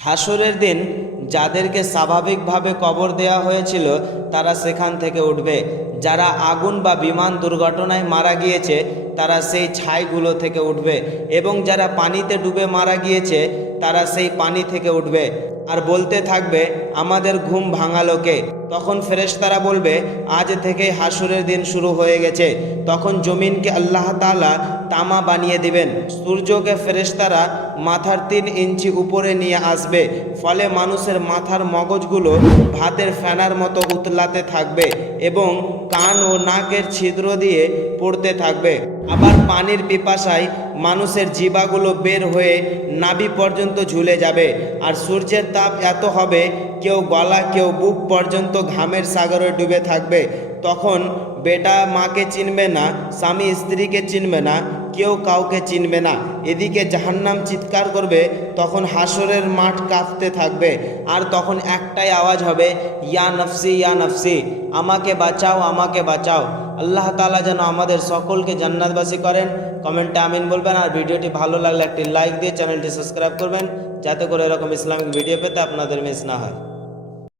হাসরের দিন যাদেরকে স্বাভাবিকভাবে কবর দেওয়া হয়েছিল তারা সেখান থেকে উঠবে। যারা আগুন বা বিমান দুর্ঘটনায় মারা গিয়েছে তারা সেই ছাইগুলো থেকে উঠবে, এবং যারা পানিতে ডুবে মারা গিয়েছে তারা সেই পানি থেকে উঠবে আর বলতে থাকবে আমাদের ঘুম ভাঙালো কে। তখন ফেরেশতারা বলবে আজ থেকে হাসরের দিন শুরু হয়ে গেছে। তখন জমিনকে আল্লাহ তাআলা তামা বানিয়ে দিবেন, সূর্যকে ফেরেশতারা মাথার 3 ইঞ্চি উপরে নিয়ে আসবে, ফলে মানুষের মাথার মগজগুলো ভাতের ফেনার মতো উতলাতে থাকবে এবং কান ও নাকের ছিদ্র দিয়ে পড়তে থাকবে। আবার পানির পিপাসায় মানুষের জিবাগুলো বের হয়ে নাভি পর্যন্ত ঝুলে যাবে। আর সূর্যের তাপ এত হবে কেউ গলা কেউ বুক পর্যন্ত ঘামের সাগরে ডুবে থাকবে। তখন বেটা মাকে চিনবে না, স্বামী স্ত্রীকে চিনবে না, কেউ কাউকে চিনবে না। এদিকে জাহান্নাম চিৎকার করবে, তখন হাসরের মাঠ কাঁপতে থাকবে। আর তখন একটাই আওয়াজ হবে, ইয়া নফসি ইয়া নফসি, আমাকে বাঁচাও আমাকে বাঁচাও। আল্লাহ তাআলা যেন আমাদের সকলকে জান্নাতবাসী করেন। কমেন্টে আমিন বলবেন, আর ভিডিওটি ভালো লাগলে একটি লাইক দিয়ে চ্যানেলটি সাবস্ক্রাইব করবেন, যাতে করে এরকম ইসলামিক ভিডিও পেতে আপনাদের মিস না হয়।